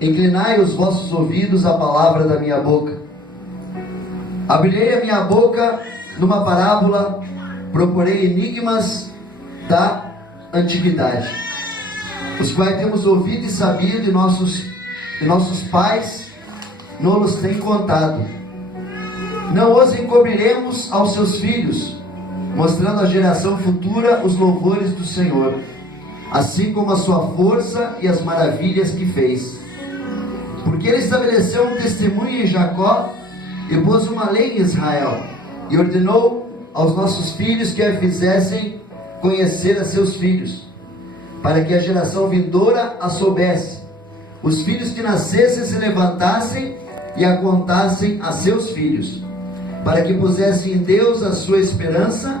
Inclinai os vossos ouvidos à palavra da minha boca. Abrirei a minha boca numa parábola, proporei enigmas da antiguidade, os quais temos ouvido e sabido, e nossos pais nos têm contado. Não os encobriremos aos seus filhos, mostrando à geração futura os louvores do Senhor, assim como a sua força e as maravilhas que fez. Porque ele estabeleceu um testemunho em Jacó e pôs uma lei em Israel, e ordenou aos nossos filhos que a fizessem conhecer a seus filhos, para que a geração vindoura a soubesse. Os filhos que nascessem se levantassem e a contassem a seus filhos, para que pusessem em Deus a sua esperança,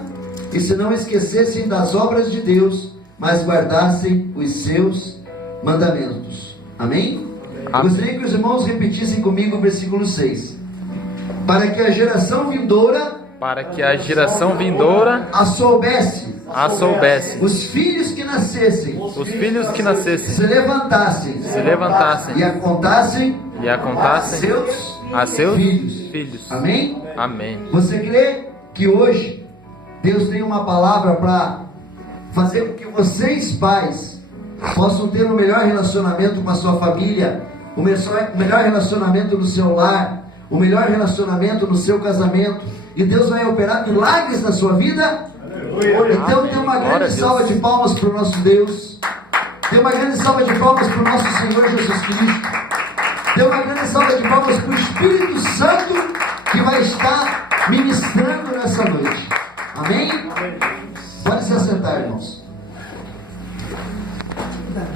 e se não esquecessem das obras de Deus, mas guardassem os seus mandamentos. Amém? Gostaria que os irmãos repetissem comigo o versículo 6. Para que a geração vindoura a soubesse. Os filhos que nascessem se levantassem e a contassem a seus filhos. Amém? Você crê que hoje Deus tem uma palavra para fazer com que vocês, pais, possam ter um melhor relacionamento com a sua família, o melhor relacionamento no seu lar, o melhor relacionamento no seu casamento, e Deus vai operar milagres na sua vida? Então tem uma grande salva de palmas para o nosso Deus, tem uma grande salva de palmas para o nosso Senhor Jesus Cristo, tem uma grande salva de palmas para o Espírito Santo, que vai estar ministrando nessa noite. Amém? Pode se assentar, irmãos.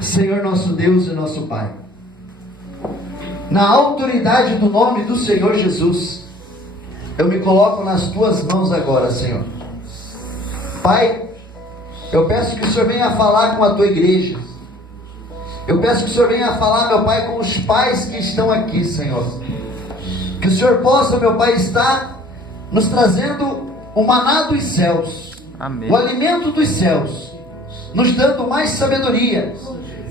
Senhor nosso Deus e nosso Pai, na autoridade do nome do Senhor Jesus, eu me coloco nas tuas mãos agora, Senhor. Pai, eu peço que o Senhor venha falar com a tua igreja. Eu peço que o Senhor venha falar, meu Pai, com os pais que estão aqui, Senhor. Que o Senhor possa, meu Pai, estar nos trazendo o maná dos céus. Amém. O alimento dos céus, nos dando mais sabedoria,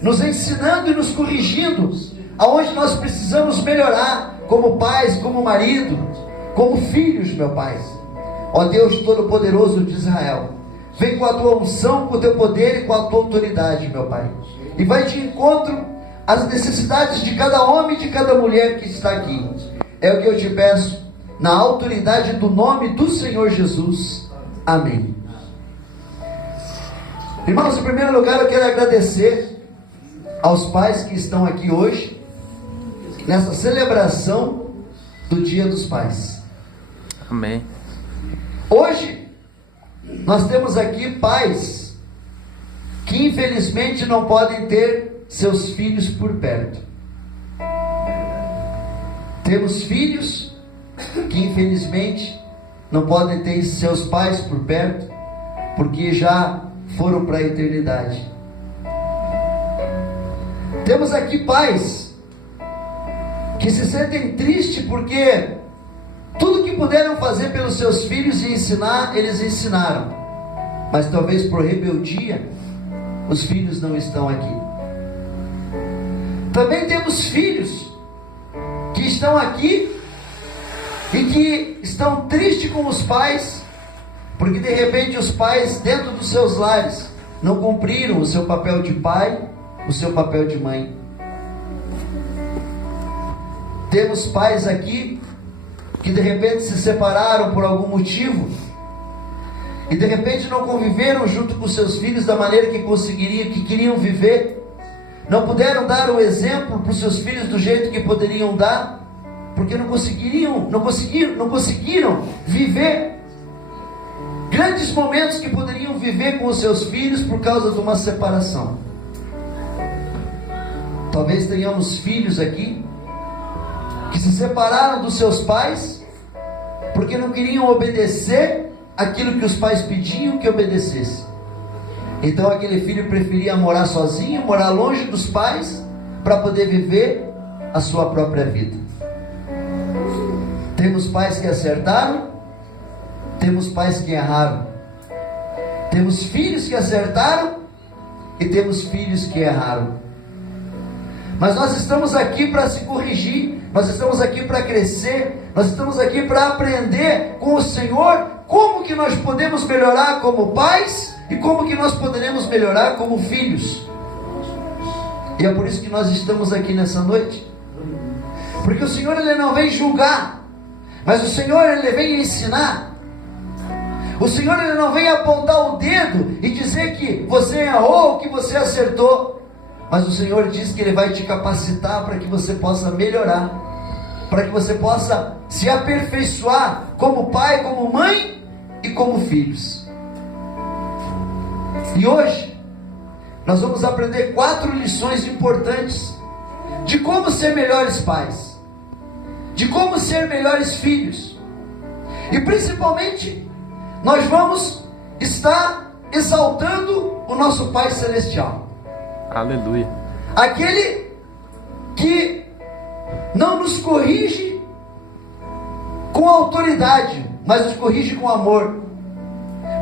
nos ensinando e nos corrigindo aonde nós precisamos melhorar, como pais, como marido, como filhos, meu Pai. Ó Deus Todo-Poderoso de Israel, vem com a tua unção, com o teu poder e com a tua autoridade, meu Pai, e vai de encontro às necessidades de cada homem e de cada mulher que está aqui. É o que eu te peço, na autoridade do nome do Senhor Jesus. Amém. Irmãos, em primeiro lugar eu quero agradecer aos pais que estão aqui hoje, nessa celebração do Dia dos Pais. Amém. Hoje nós temos aqui pais que infelizmente não podem ter seus filhos por perto. Temos filhos que infelizmente não podem ter seus pais por perto, porque já foram para a eternidade. Temos aqui pais que se sentem tristes porque tudo que puderam fazer pelos seus filhos e ensinar, eles ensinaram, mas talvez por rebeldia os filhos não estão aqui. Também temos filhos que estão aqui e que estão tristes com os pais, porque de repente os pais dentro dos seus lares não cumpriram o seu papel de pai, o seu papel de mãe. Temos pais aqui que de repente se separaram por algum motivo e de repente não conviveram junto com seus filhos da maneira que queriam viver, não puderam dar o exemplo para os seus filhos do jeito que poderiam dar, porque não conseguiram viver grandes momentos que poderiam viver com os seus filhos por causa de uma separação. Talvez tenhamos filhos aqui que se separaram dos seus pais porque não queriam obedecer aquilo que os pais pediam que obedecesse. Então aquele filho preferia morar sozinho, morar longe dos pais, para poder viver a sua própria vida. Temos pais que acertaram, temos pais que erraram, temos filhos que acertaram e temos filhos que erraram. Mas nós estamos aqui para se corrigir, nós estamos aqui para crescer, nós estamos aqui para aprender com o Senhor como que nós podemos melhorar como pais e como que nós poderemos melhorar como filhos. E é por isso que nós estamos aqui nessa noite. Porque o Senhor, Ele não vem julgar, mas o Senhor, Ele vem ensinar. O Senhor, Ele não vem apontar o dedo e dizer que você errou, que você acertou. Mas o Senhor diz que Ele vai te capacitar para que você possa melhorar, para que você possa se aperfeiçoar como pai, como mãe e como filhos. E hoje nós vamos aprender 4 lições importantes de como ser melhores pais, de como ser melhores filhos. E principalmente nós vamos estar exaltando o nosso Pai Celestial. Aleluia. Aquele que não nos corrige com autoridade, mas nos corrige com amor.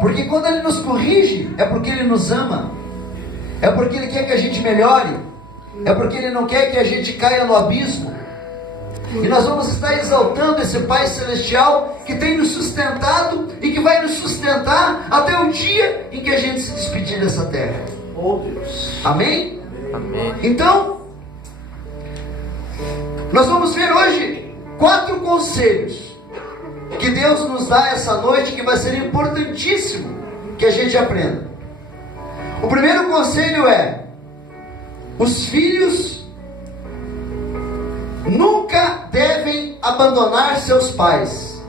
Porque quando Ele nos corrige, é porque Ele nos ama, é porque Ele quer que a gente melhore, é porque Ele não quer que a gente caia no abismo. E nós vamos estar exaltando esse Pai Celestial que tem nos sustentado e que vai nos sustentar até o dia em que a gente se despedir dessa terra. Oh Deus. Amém? Amém. Então, nós vamos ver hoje 4 conselhos que Deus nos dá essa noite, que vai ser importantíssimo que a gente aprenda. O primeiro conselho é: os filhos nunca devem abandonar seus pais,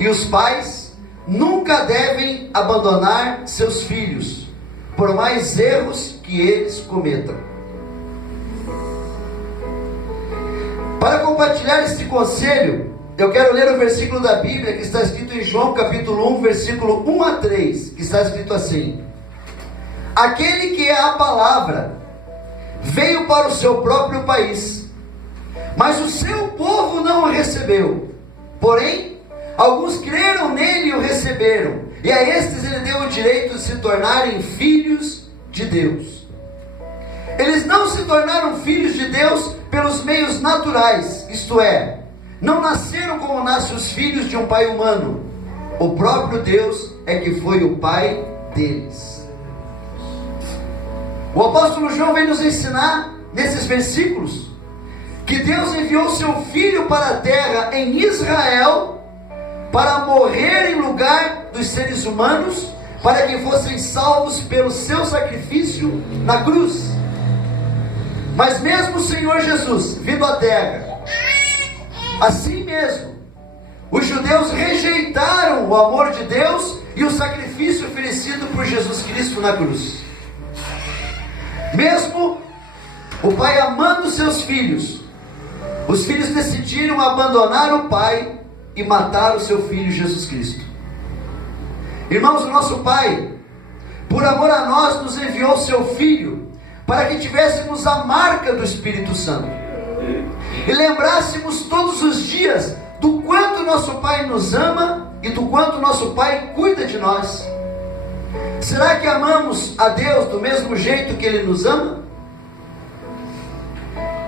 e os pais nunca devem abandonar seus filhos, por mais erros que eles cometam. Para compartilhar este conselho, eu quero ler o versículo da Bíblia que está escrito em João capítulo 1, versículo 1 a 3, que está escrito assim: aquele que é a palavra veio para o seu próprio país, mas o seu povo não o recebeu. Porém, alguns creram nele e o receberam, e a estes ele deu o direito de se tornarem filhos de Deus. Eles não se tornaram filhos de Deus pelos meios naturais, isto é, não nasceram como nascem os filhos de um pai humano. O próprio Deus é que foi o pai deles. O apóstolo João vem nos ensinar nesses versículos que Deus enviou seu filho para a terra em Israel para morrer em lugar dos seres humanos, para que fossem salvos pelo seu sacrifício na cruz. Mas mesmo o Senhor Jesus vindo à terra, assim mesmo, os judeus rejeitaram o amor de Deus e o sacrifício oferecido por Jesus Cristo na cruz. Mesmo o pai amando seus filhos, os filhos decidiram abandonar o pai e matar o seu filho Jesus Cristo. Irmãos, o nosso Pai, por amor a nós, nos enviou seu Filho para que tivéssemos a marca do Espírito Santo e lembrássemos todos os dias do quanto nosso Pai nos ama e do quanto nosso Pai cuida de nós. Será que amamos a Deus do mesmo jeito que Ele nos ama?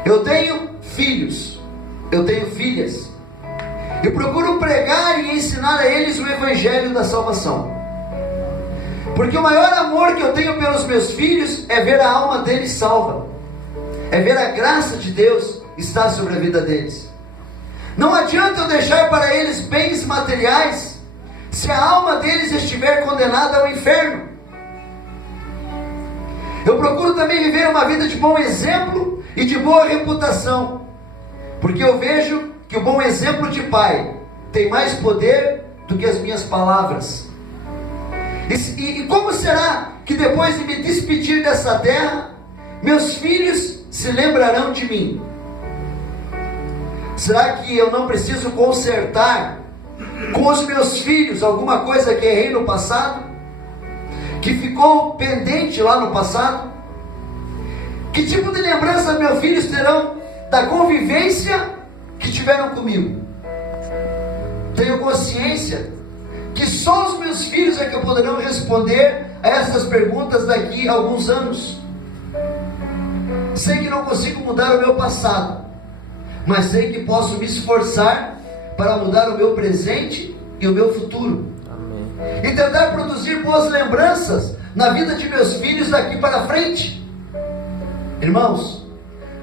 Eu tenho filhos, eu tenho filhas, e procuro pregar e ensinar a eles o Evangelho da salvação, porque o maior amor que eu tenho pelos meus filhos é ver a alma deles salva, é ver a graça de Deus estar sobre a vida deles. Não adianta eu deixar para eles bens materiais se a alma deles estiver condenada ao inferno. Eu procuro também viver uma vida de bom exemplo e de boa reputação, porque eu vejo que o bom exemplo de pai tem mais poder do que as minhas palavras. E como será que depois de me despedir dessa terra, meus filhos se lembrarão de mim? Será que eu não preciso consertar com os meus filhos alguma coisa que errei no passado, que ficou pendente lá no passado? Que tipo de lembrança meus filhos terão da convivência que tiveram comigo? Tenho consciência que só os meus filhos é que poderão responder a essas perguntas daqui a alguns anos. Sei que não consigo mudar o meu passado, mas sei que posso me esforçar para mudar o meu presente e o meu futuro. Amém. E tentar produzir boas lembranças na vida de meus filhos daqui para frente. Irmãos,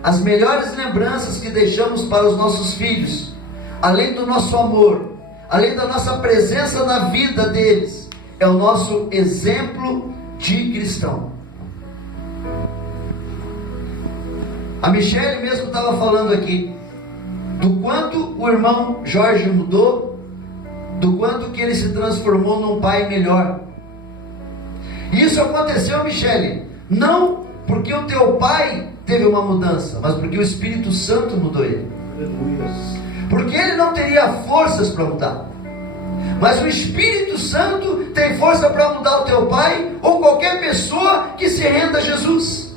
as melhores lembranças que deixamos para os nossos filhos, além do nosso amor, além da nossa presença na vida deles, é o nosso exemplo de cristão. A Michele mesmo estava falando aqui do quanto o irmão Jorge mudou, do quanto que ele se transformou num pai melhor. E isso aconteceu, Michele, não porque o teu pai teve uma mudança, mas porque o Espírito Santo mudou ele. Porque ele não teria forças para mudar, mas o Espírito Santo tem força para mudar o teu pai ou qualquer pessoa que se renda a Jesus.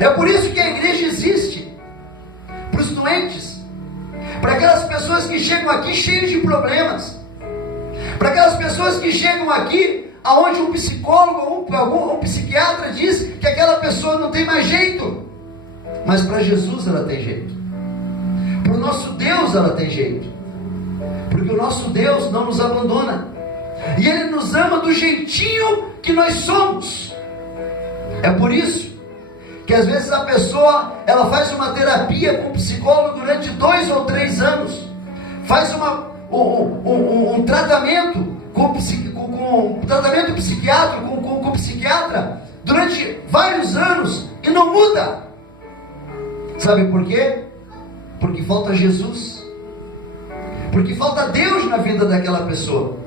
É por isso que a igreja existe, para os doentes, para aquelas pessoas que chegam aqui cheios de problemas, para aquelas pessoas que chegam aqui aonde um psicólogo ou um psiquiatra diz que aquela pessoa não tem mais jeito, mas para Jesus ela tem jeito, para o nosso Deus ela tem jeito, porque o nosso Deus não nos abandona, e Ele nos ama do jeitinho que nós somos. É por isso que às vezes a pessoa, ela faz uma terapia com um psicólogo durante 2 ou 3 anos, faz um tratamento com tratamento psiquiátrico, com psiquiatra, durante vários anos, e não muda. Sabe por quê? Porque falta Jesus, porque falta Deus na vida daquela pessoa.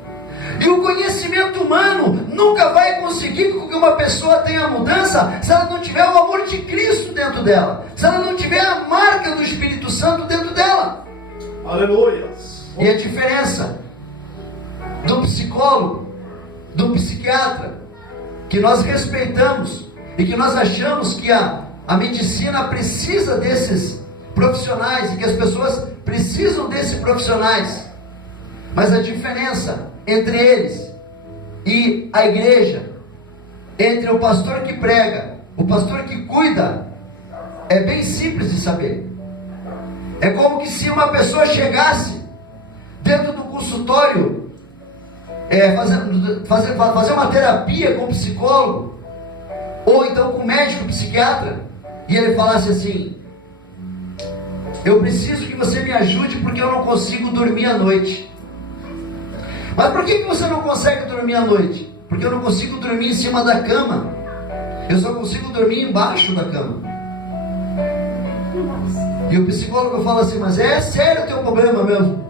E o conhecimento humano nunca vai conseguir que uma pessoa tenha mudança se ela não tiver o amor de Cristo dentro dela, se ela não tiver a marca do Espírito Santo dentro dela. Aleluia! E a diferença do psicólogo, do psiquiatra, que nós respeitamos e que nós achamos que a medicina precisa desses profissionais e que as pessoas precisam desses profissionais, mas a diferença entre eles e a igreja, entre o pastor que prega, o pastor que cuida, é bem simples de saber. É como que se uma pessoa chegasse dentro do consultório, fazer uma terapia com um psicólogo, ou então com um médico psiquiatra, e ele falasse assim: eu preciso que você me ajude porque eu não consigo dormir à noite. Mas por que você não consegue dormir à noite? Porque eu não consigo dormir em cima da cama, eu só consigo dormir embaixo da cama. E o psicólogo fala assim: mas é sério o teu problema mesmo?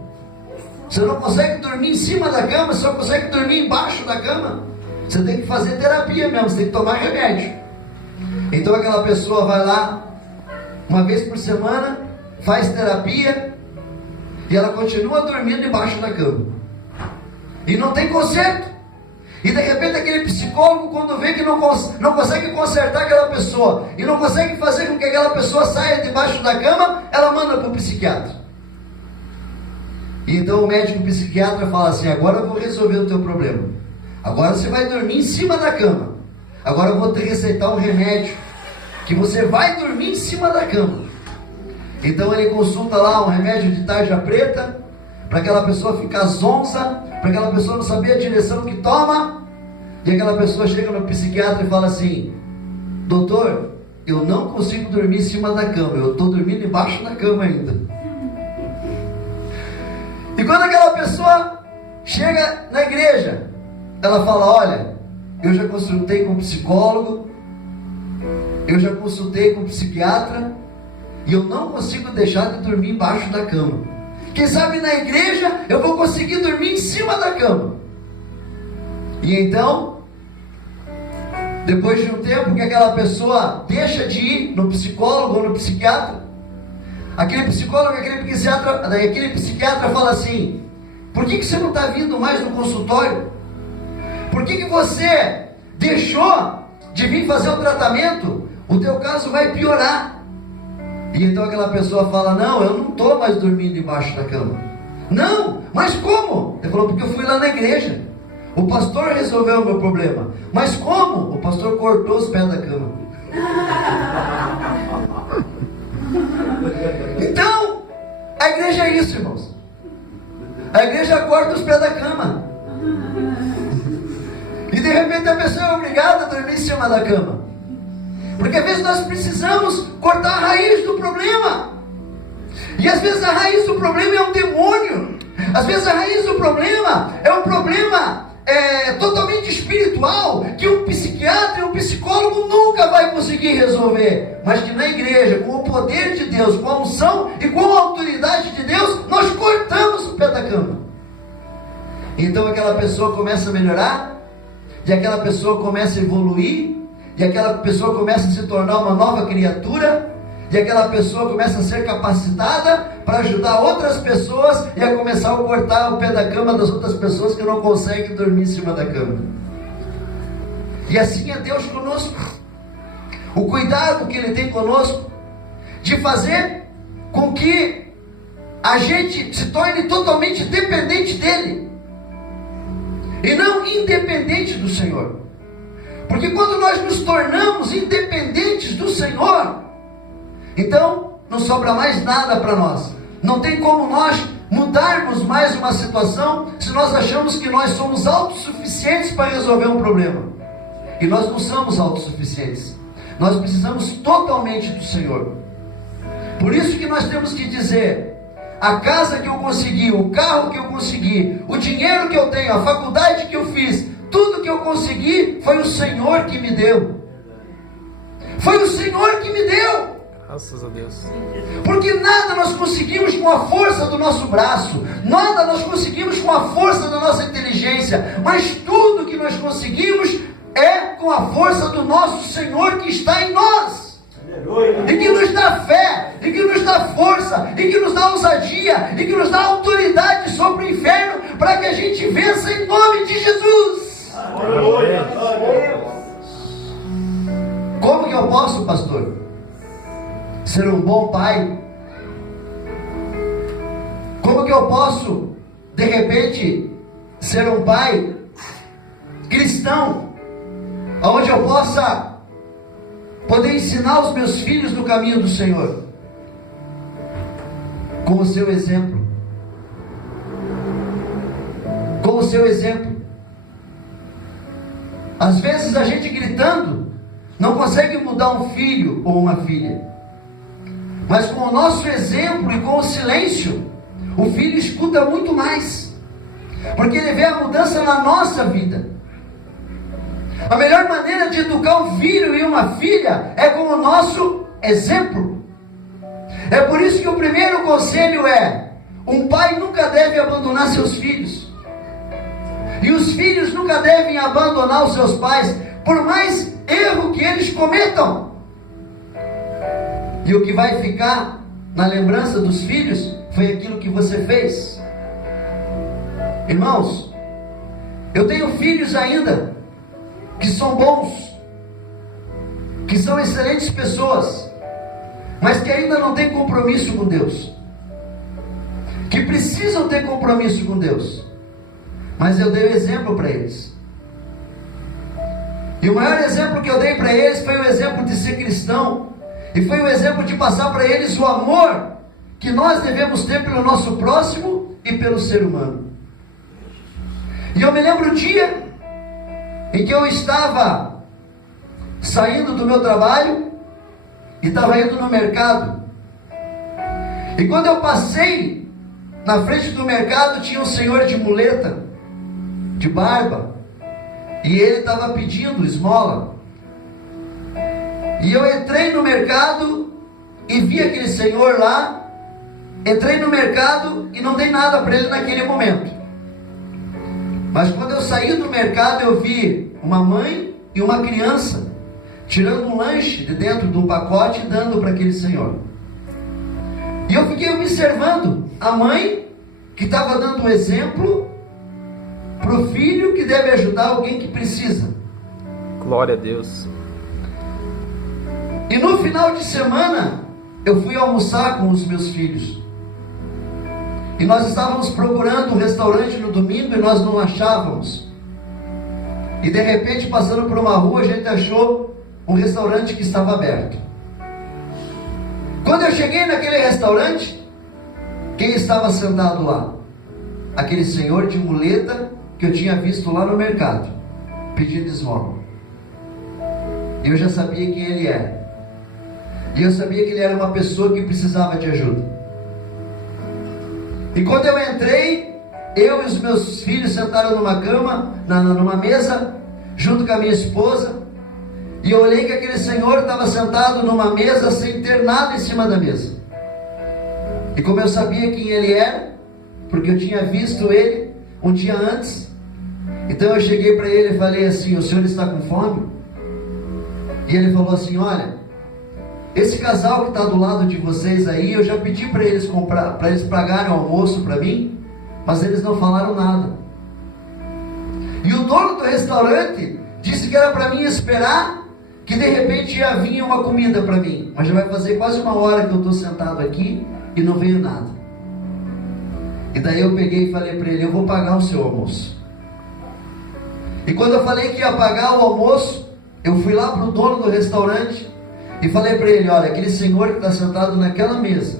Você não consegue dormir em cima da cama, você só consegue dormir embaixo da cama. Você tem que fazer terapia mesmo, você tem que tomar remédio. Então aquela pessoa vai lá uma vez por semana, faz terapia, e ela continua dormindo embaixo da cama, e não tem conserto. E de repente aquele psicólogo, quando vê que não consegue consertar aquela pessoa, e não consegue fazer com que aquela pessoa saia debaixo da cama, ela manda para o psiquiatra. E então o médico psiquiatra fala assim: agora eu vou resolver o teu problema, agora você vai dormir em cima da cama, agora eu vou te receitar um remédio que você vai dormir em cima da cama. Então ele consulta lá um remédio de tarja preta, para aquela pessoa ficar zonza, para aquela pessoa não saber a direção que toma, e aquela pessoa chega no psiquiatra e fala assim: doutor, eu não consigo dormir em cima da cama, eu estou dormindo embaixo da cama ainda. E quando aquela pessoa chega na igreja, ela fala: olha, eu já consultei com um psicólogo, eu já consultei com um psiquiatra, e eu não consigo deixar de dormir embaixo da cama. Quem sabe na igreja eu vou conseguir dormir em cima da cama. E então, depois de um tempo que aquela pessoa deixa de ir no psicólogo ou no psiquiatra, aquele psicólogo, aquele psiquiatra fala assim: por que você não está vindo mais no consultório? Por que você deixou de vir fazer o tratamento? O teu caso vai piorar. E então aquela pessoa fala: não, eu não estou mais dormindo embaixo da cama. Não, mas como? Ele falou: porque eu fui lá na igreja, o pastor resolveu o meu problema. Mas como? O pastor cortou os pés da cama. Então, a igreja é isso, irmãos. A igreja corta os pés da cama. E de repente a pessoa é obrigada a dormir em cima da cama. Porque às vezes nós precisamos cortar a raiz do problema. E às vezes a raiz do problema é um demônio. Às vezes a raiz do problema é um problema totalmente espiritual, que um psiquiatra e um psicólogo nunca vai conseguir resolver. Mas que na igreja, com o poder de Deus, com a unção e com a autoridade de Deus, nós cortamos o pé da cama. Então aquela pessoa começa a melhorar, e aquela pessoa começa a evoluir, e aquela pessoa começa a se tornar uma nova criatura, e aquela pessoa começa a ser capacitada para ajudar outras pessoas e a começar a cortar o pé da cama das outras pessoas que não conseguem dormir em cima da cama. E assim é Deus conosco. O cuidado que Ele tem conosco de fazer com que a gente se torne totalmente dependente dEle e não independente do Senhor. Porque quando nós nos tornamos independentes do Senhor, então não sobra mais nada para nós. Não tem como nós mudarmos mais uma situação se nós achamos que nós somos autossuficientes para resolver um problema. E nós não somos autossuficientes. Nós precisamos totalmente do Senhor. Por isso que nós temos que dizer: a casa que eu consegui, o carro que eu consegui, o dinheiro que eu tenho, a faculdade que eu fiz, tudo que eu consegui foi o Senhor que me deu. Foi o Senhor que me deu. Graças a Deus. Porque nada nós conseguimos com a força do nosso braço, nada nós conseguimos com a força da nossa inteligência, mas tudo que nós conseguimos é com a força do nosso Senhor que está em nós. E que nos dá fé, e que nos dá força, e que nos dá ousadia, e que nos dá autoridade sobre o inferno, para que a gente vença em nome de Jesus. Como que eu posso, pastor, ser um bom pai? Como que eu posso, de repente, ser um pai cristão, onde eu possa poder ensinar os meus filhos no caminho do Senhor? Com o seu exemplo. Com o seu exemplo. Às vezes a gente gritando não consegue mudar um filho ou uma filha, mas com o nosso exemplo e com o silêncio, o filho escuta muito mais, porque ele vê a mudança na nossa vida. A melhor maneira de educar um filho e uma filha é com o nosso exemplo. É por isso que o primeiro conselho é: um pai nunca deve abandonar seus filhos, e os filhos nunca devem abandonar os seus pais, por mais erro que eles cometam. E o que vai ficar na lembrança dos filhos foi aquilo que você fez. Irmãos, eu tenho filhos ainda que são bons, que são excelentes pessoas, mas que ainda não têm compromisso com Deus, que precisam ter compromisso com Deus. Mas eu dei o exemplo para eles, e o maior exemplo que eu dei para eles foi o exemplo de ser cristão, e foi o exemplo de passar para eles o amor que nós devemos ter pelo nosso próximo e pelo ser humano. E eu me lembro o dia em que eu estava saindo do meu trabalho e estava indo no mercado. E quando eu passei na frente do mercado, tinha um senhor de muleta, de barba, e ele estava pedindo esmola. E eu entrei no mercado e vi aquele senhor lá. Entrei no mercado e não dei nada para ele naquele momento. Mas quando eu saí do mercado, eu vi uma mãe e uma criança tirando um lanche de dentro de um pacote e dando para aquele senhor. E eu fiquei observando a mãe que estava dando um exemplo para o filho que deve ajudar alguém que precisa. Glória a Deus. E no final de semana eu fui almoçar com os meus filhos. E nós estávamos procurando um restaurante no domingo e nós não achávamos. E de repente, passando por uma rua, a gente achou um restaurante que estava aberto. Quando eu cheguei naquele restaurante, quem estava sentado lá? Aquele senhor de muleta que eu tinha visto lá no mercado, pedindo esmola. E eu já sabia quem ele era. E eu sabia que ele era uma pessoa que precisava de ajuda. E quando eu entrei, eu e os meus filhos sentaram numa cama, numa mesa, junto com a minha esposa. E eu olhei que aquele senhor estava sentado numa mesa sem ter nada em cima da mesa. E como eu sabia quem ele era, porque eu tinha visto ele um dia antes, então eu cheguei para ele e falei assim: o senhor está com fome? E ele falou assim: olha, esse casal que está do lado de vocês aí, eu já pedi para eles comprar, para eles pagarem o almoço para mim, mas eles não falaram nada. E o dono do restaurante disse que era para mim esperar, que de repente ia vir uma comida para mim, mas já vai fazer quase uma hora que eu estou sentado aqui e não veio nada. E daí eu peguei e falei para ele: eu vou pagar o seu almoço. E quando eu falei que ia pagar o almoço, eu fui lá para o dono do restaurante e falei para ele: olha, aquele senhor que está sentado naquela mesa,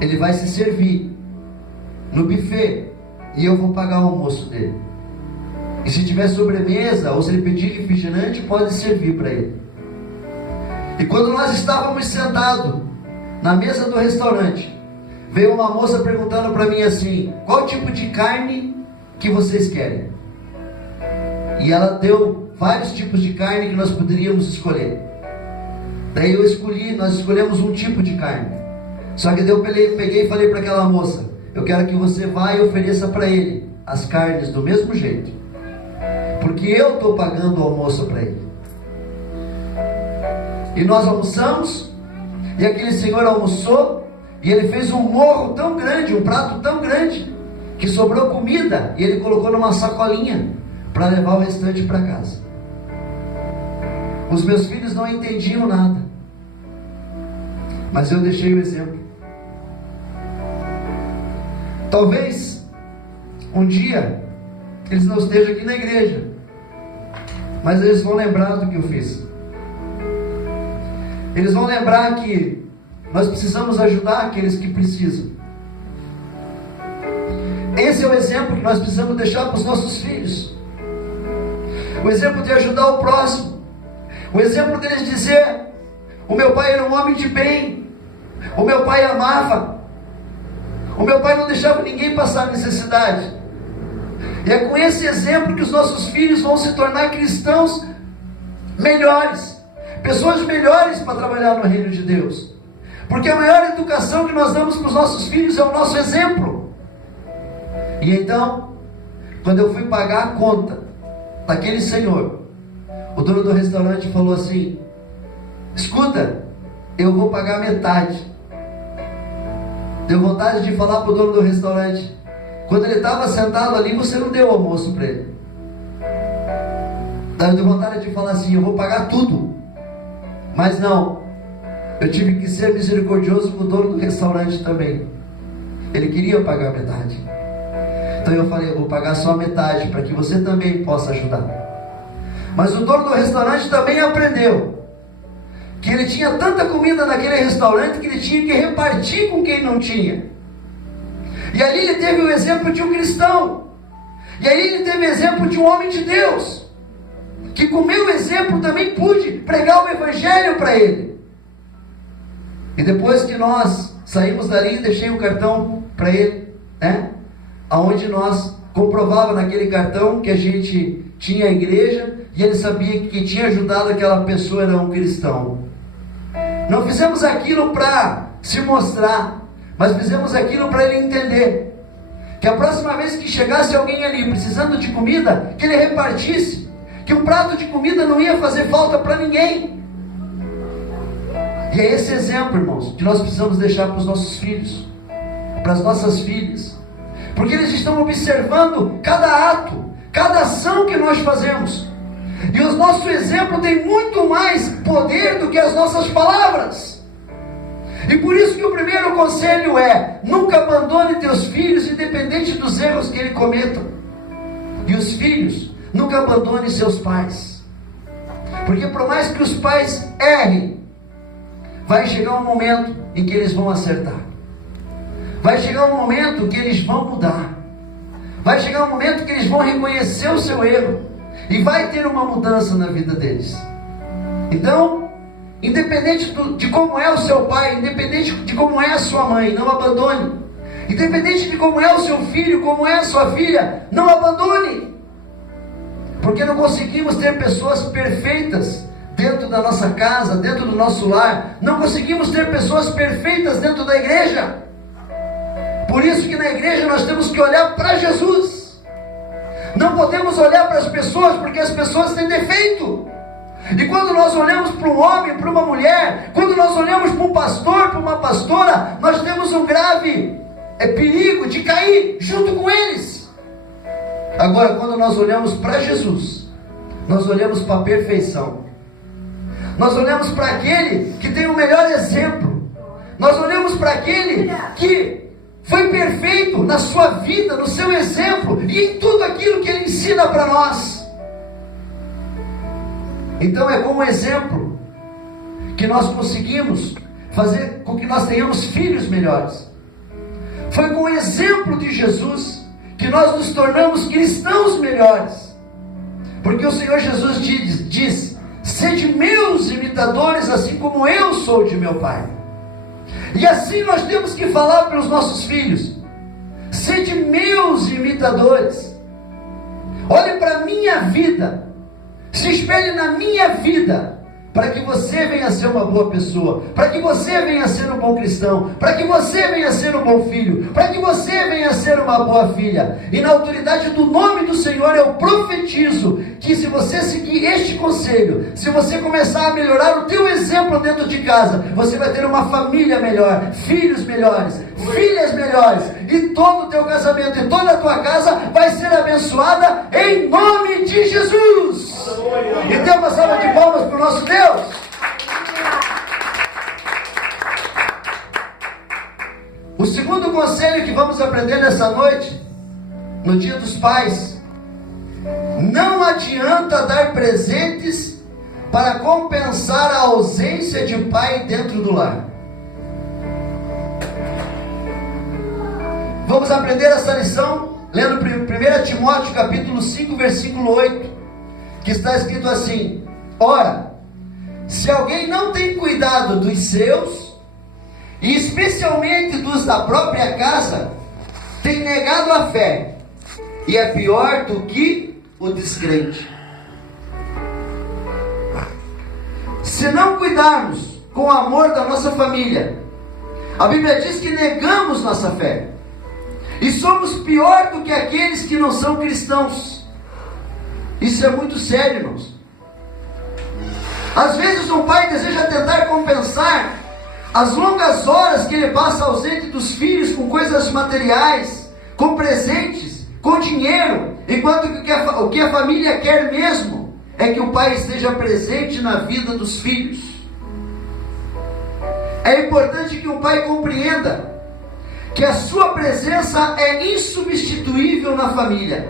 ele vai se servir no buffet e eu vou pagar o almoço dele. E se tiver sobremesa ou se ele pedir refrigerante, pode servir para ele. E quando nós estávamos sentados na mesa do restaurante, veio uma moça perguntando para mim assim: qual tipo de carne que vocês querem? E ela deu vários tipos de carne que nós poderíamos escolher. Daí nós escolhemos um tipo de carne. Só que daí eu peguei e falei para aquela moça: eu quero que você vá e ofereça para ele as carnes do mesmo jeito, porque eu estou pagando o almoço para ele. E nós almoçamos, e aquele senhor almoçou, e ele fez um morro tão grande, um prato tão grande, que sobrou comida, e ele colocou numa sacolinha para levar o restante para casa. Os meus filhos não entendiam nada, mas eu deixei o exemplo. Talvez um dia eles não estejam aqui na igreja, mas eles vão lembrar do que eu fiz. Eles vão lembrar que nós precisamos ajudar aqueles que precisam. Esse é o exemplo que nós precisamos deixar para os nossos filhos. O exemplo de ajudar o próximo. O exemplo deles dizer: o meu pai era um homem de bem, o meu pai amava, o meu pai não deixava ninguém passar necessidade. E é com esse exemplo que os nossos filhos vão se tornar cristãos melhores, pessoas melhores para trabalhar no reino de Deus. Porque a maior educação que nós damos para os nossos filhos é o nosso exemplo. E então, quando eu fui pagar a conta daquele senhor, o dono do restaurante falou assim: escuta, eu vou pagar metade. Deu vontade de falar para o dono do restaurante: quando ele estava sentado ali, você não deu almoço para ele. Deu vontade de falar assim: eu vou pagar tudo. Mas não, eu tive que ser misericordioso com o dono do restaurante também. Ele queria pagar metade. Então eu falei: eu vou pagar só a metade, para que você também possa ajudar. Mas o dono do restaurante também aprendeu que ele tinha tanta comida naquele restaurante que ele tinha que repartir com quem não tinha. E ali ele teve o exemplo de um cristão. E aí ele teve o exemplo de um homem de Deus, que com o meu exemplo também pude pregar o evangelho para ele. E depois que nós saímos dali, deixei o cartão para ele, aonde nós comprovava naquele cartão que a gente tinha a igreja, e ele sabia que quem tinha ajudado aquela pessoa era um cristão. Não fizemos aquilo para se mostrar, mas fizemos aquilo para ele entender que a próxima vez que chegasse alguém ali precisando de comida, que ele repartisse, que um prato de comida não ia fazer falta para ninguém. E é esse exemplo, irmãos, que nós precisamos deixar para os nossos filhos, para as nossas filhas, porque eles estão observando cada ato, cada ação que nós fazemos. E o nosso exemplo tem muito mais poder do que as nossas palavras. E por isso que o primeiro conselho é: nunca abandone teus filhos, independente dos erros que eles cometam. E os filhos, nunca abandone seus pais. Porque por mais que os pais errem, vai chegar um momento em que eles vão acertar. Vai chegar um momento que eles vão mudar. Vai chegar um momento que eles vão reconhecer o seu erro. E vai ter uma mudança na vida deles. Então, independente de como é o seu pai, independente de como é a sua mãe, não abandone. Independente de como é o seu filho, como é a sua filha, não abandone. Porque não conseguimos ter pessoas perfeitas dentro da nossa casa, dentro do nosso lar. Não conseguimos ter pessoas perfeitas dentro da igreja. Por isso que na igreja nós temos que olhar para Jesus. Não podemos olhar para as pessoas, porque as pessoas têm defeito. E quando nós olhamos para um homem, para uma mulher, quando nós olhamos para um pastor, para uma pastora, nós temos um grave perigo de cair junto com eles. Agora, quando nós olhamos para Jesus, nós olhamos para a perfeição. Nós olhamos para aquele que tem o melhor exemplo. Nós olhamos para aquele que foi perfeito na sua vida, no seu exemplo e em tudo aquilo que ele ensina para nós. Então é como exemplo que nós conseguimos fazer com que nós tenhamos filhos melhores. Foi com o exemplo de Jesus que nós nos tornamos cristãos melhores. Porque o Senhor Jesus diz: sede meus imitadores, assim como eu sou de meu Pai. E assim nós temos que falar para os nossos filhos: sede meus imitadores. Olhe para a minha vida, se espelhe na minha vida, para que você venha a ser uma boa pessoa, para que você venha a ser um bom cristão, para que você venha a ser um bom filho, para que você venha a ser uma boa filha. E na autoridade do nome do Senhor eu profetizo que se você seguir este conselho, se você começar a melhorar o teu exemplo dentro de casa, você vai ter uma família melhor, filhos melhores, filhas melhores, e todo o teu casamento e toda a tua casa vai ser abençoada em nome de Jesus. E dê uma salva de palmas para o nosso Deus. O segundo conselho que vamos aprender nessa noite, no Dia dos Pais: não adianta dar presentes para compensar a ausência de pai dentro do lar. Vamos aprender essa lição lendo 1 Timóteo capítulo 5, versículo 8, que está escrito assim: ora, se alguém não tem cuidado dos seus, e especialmente dos da própria casa, tem negado a fé, e é pior do que o descrente. Se não cuidarmos com o amor da nossa família, a Bíblia diz que negamos nossa fé, e somos pior do que aqueles que não são cristãos. Isso é muito sério, irmãos. Às vezes um pai deseja tentar compensar as longas horas que ele passa ausente dos filhos com coisas materiais, com presentes, com dinheiro, enquanto o que a família quer mesmo é que o pai esteja presente na vida dos filhos. É importante que o pai compreenda que a sua presença é insubstituível na família,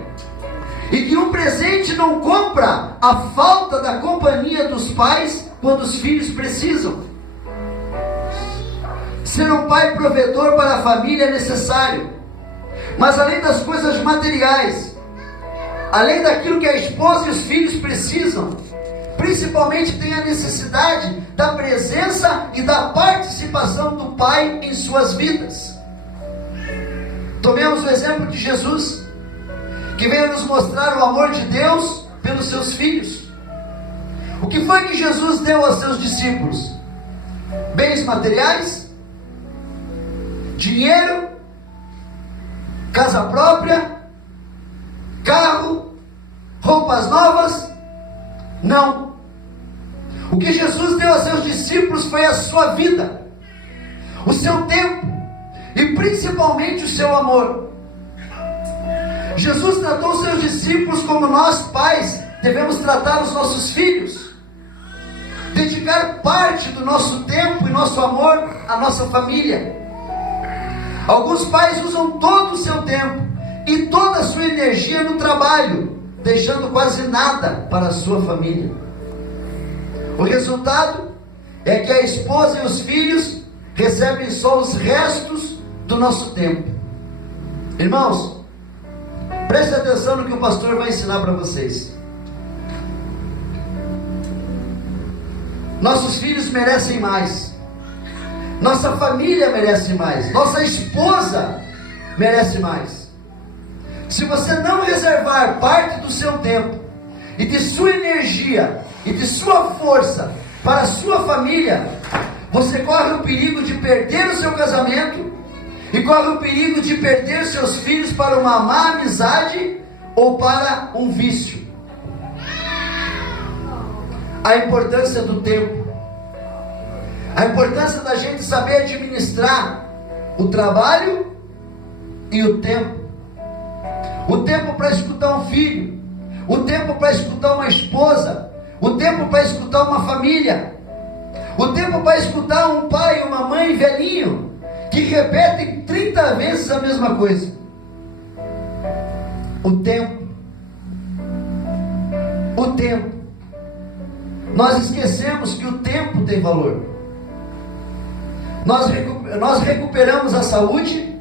e que um presente não compra a falta da companhia dos pais quando os filhos precisam. Ser um pai provedor para a família é necessário, mas além das coisas materiais, além daquilo que a esposa e os filhos precisam, principalmente tem a necessidade da presença e da participação do pai em suas vidas. Tomemos o exemplo de Jesus, que veio nos mostrar o amor de Deus pelos seus filhos. O que foi que Jesus deu aos seus discípulos? Bens materiais? Dinheiro? Casa própria? Carro? Roupas novas? Não. O que Jesus deu aos seus discípulos foi a sua vida, o seu tempo e principalmente o seu amor. Jesus tratou os seus discípulos como nós, pais, devemos tratar os nossos filhos. Dedicar parte do nosso tempo e nosso amor à nossa família. Alguns pais usam todo o seu tempo e toda a sua energia no trabalho, deixando quase nada para a sua família. O resultado é que a esposa e os filhos recebem só os restos do nosso tempo. Irmãos, preste atenção no que o pastor vai ensinar para vocês. Nossos filhos merecem mais. Nossa família merece mais. Nossa esposa merece mais. Se você não reservar parte do seu tempo e de sua energia e de sua força para a sua família, você corre o perigo de perder o seu casamento e corre o perigo de perder seus filhos para uma má amizade ou para um vício. A importância do tempo, a importância da gente saber administrar o trabalho e o tempo. O tempo para escutar um filho, o tempo para escutar uma esposa, o tempo para escutar uma família, o tempo para escutar um pai e uma mãe velhinho que repetem 30 vezes a mesma coisa. O tempo. O tempo. Nós esquecemos que o tempo tem valor. Nós recuperamos a saúde,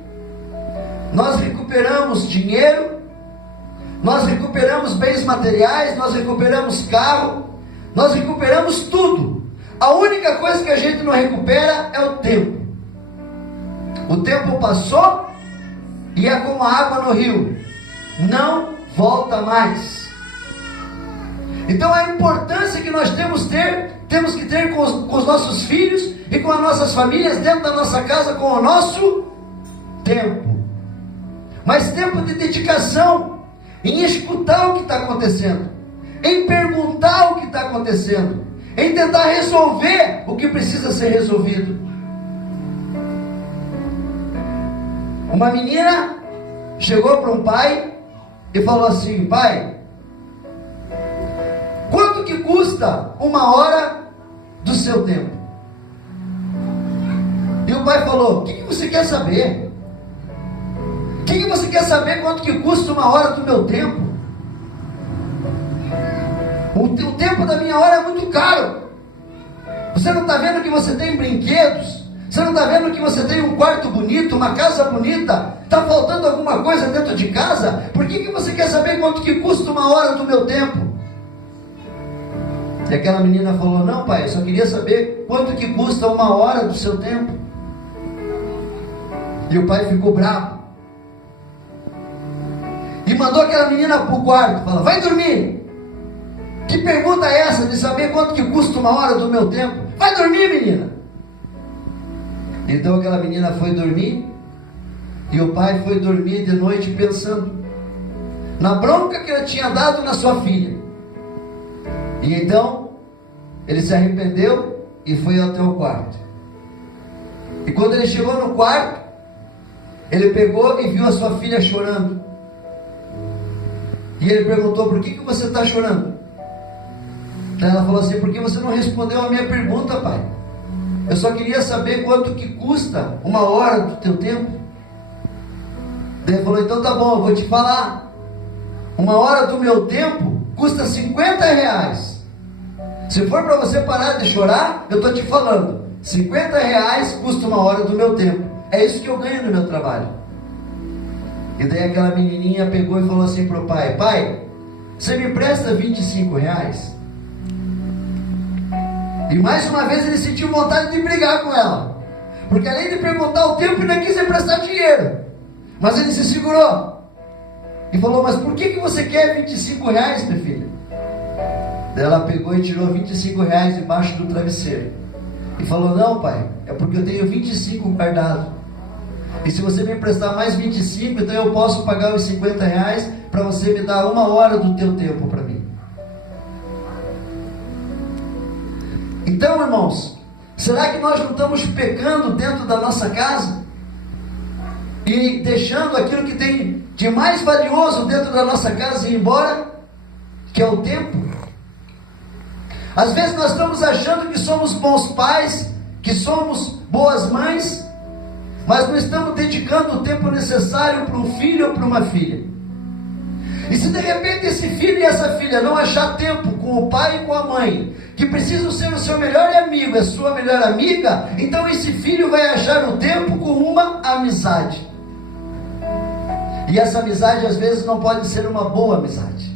nós recuperamos dinheiro, nós recuperamos bens materiais, nós recuperamos carro, nós recuperamos tudo. A única coisa que a gente não recupera é o tempo. O tempo passou e é como a água no rio, não volta mais. Então a importância que nós temos que ter com os nossos filhos e com as nossas famílias dentro da nossa casa, com o nosso tempo. Mas tempo de dedicação em escutar o que está acontecendo, em perguntar o que está acontecendo, em tentar resolver o que precisa ser resolvido. Uma menina chegou para um pai e falou assim: pai, quanto que custa uma hora do seu tempo? E o pai falou: o que você quer saber? O que você quer saber quanto que custa uma hora do meu tempo? O tempo da minha hora é muito caro. Você não está vendo que você tem brinquedos? Você não está vendo que você tem um quarto bonito, uma casa bonita? Está faltando alguma coisa dentro de casa? Por que você quer saber quanto que custa uma hora do meu tempo? E aquela menina falou: não, pai, eu só queria saber quanto que custa uma hora do seu tempo. E o pai ficou bravo e mandou aquela menina para o quarto. Fala: vai dormir. Que pergunta é essa de saber quanto que custa uma hora do meu tempo? Vai dormir, menina. Então aquela menina foi dormir e o pai foi dormir de noite pensando na bronca que ele tinha dado na sua filha. E então ele se arrependeu e foi até o quarto. E quando ele chegou no quarto, ele pegou e viu a sua filha chorando. E ele perguntou: por que você está chorando? Então ela falou assim: por que você não respondeu a minha pergunta, pai? Eu só queria saber quanto que custa uma hora do teu tempo. Ele falou: então tá bom, eu vou te falar. Uma hora do meu tempo custa R$50. Se for para você parar de chorar, eu estou te falando, R$50 custa uma hora do meu tempo. É isso que eu ganho no meu trabalho. E daí aquela menininha pegou e falou assim para o pai: pai, você me empresta R$25? E mais uma vez ele sentiu vontade de brigar com ela, porque além de perguntar o tempo, ele quis emprestar dinheiro. Mas ele se segurou e falou: mas por que você quer R$25, minha filha? Daí ela pegou e tirou R$25 debaixo do travesseiro e falou: não, pai, é porque eu tenho 25 guardado. E se você me emprestar mais 25, então eu posso pagar os R$50 para você me dar uma hora do teu tempo para mim. Então, irmãos, será que nós não estamos pecando dentro da nossa casa? E deixando aquilo que tem de mais valioso dentro da nossa casa ir embora? Que é o tempo. Às vezes nós estamos achando que somos bons pais, que somos boas mães, mas não estamos dedicando o tempo necessário para um filho ou para uma filha. E se de repente esse filho e essa filha não achar tempo com o pai e com a mãe, que precisam ser o seu melhor amigo, a sua melhor amiga, então esse filho vai achar o tempo com uma amizade. E essa amizade às vezes não pode ser uma boa amizade.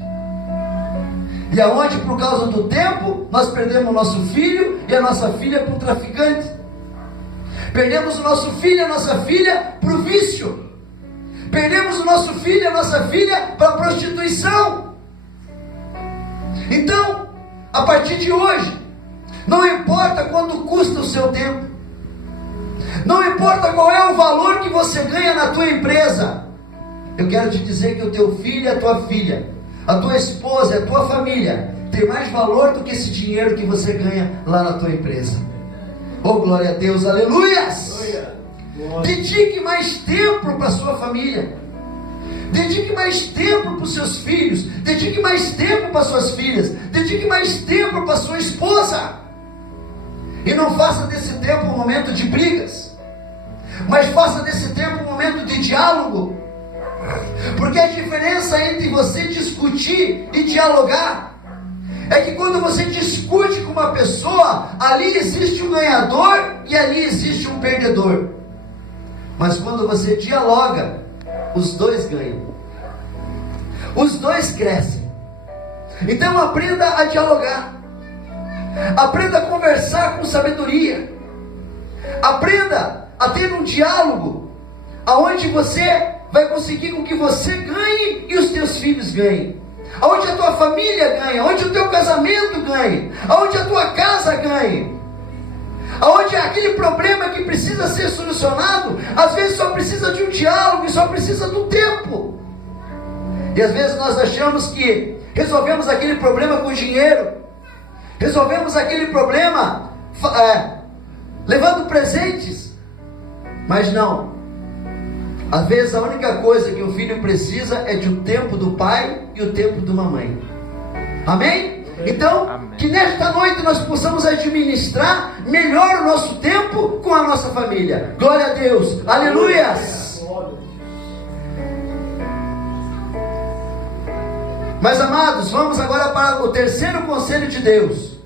E aonde por causa do tempo nós perdemos o nosso filho e a nossa filha para o traficante. Perdemos o nosso filho e a nossa filha para o vício. Perdemos o nosso filho e a nossa filha para a prostituição. Então, a partir de hoje, não importa quanto custa o seu tempo, não importa qual é o valor que você ganha na tua empresa, eu quero te dizer que o teu filho e a tua filha, a tua esposa e a tua família tem mais valor do que esse dinheiro que você ganha lá na tua empresa. Oh, glória a Deus, aleluias! Dedique mais tempo para a sua família. Dedique mais tempo para os seus filhos. Dedique mais tempo para as suas filhas. Dedique mais tempo para a sua esposa. E não faça desse tempo um momento de brigas, mas faça desse tempo um momento de diálogo. Porque a diferença entre você discutir e dialogar é que quando você discute com uma pessoa, ali existe um ganhador e ali existe um perdedor. Mas quando você dialoga, os dois ganham. Os dois crescem. Então aprenda a dialogar. Aprenda a conversar com sabedoria. Aprenda a ter um diálogo aonde você vai conseguir com que você ganhe e os teus filhos ganhem. Aonde a tua família ganha, aonde o teu casamento ganhe, aonde a tua casa ganhe. Aonde aquele problema que precisa ser solucionado, às vezes só precisa de um diálogo e só precisa de um tempo. E às vezes nós achamos que resolvemos aquele problema com dinheiro, resolvemos aquele problema levando presentes, mas não. Às vezes a única coisa que o filho precisa é de um tempo do pai e o tempo de uma mãe. Amém? Então, amém. Que nesta noite nós possamos administrar melhor o nosso tempo com a nossa família. Glória a Deus, aleluias. Mas amados, vamos agora para o terceiro conselho de Deus.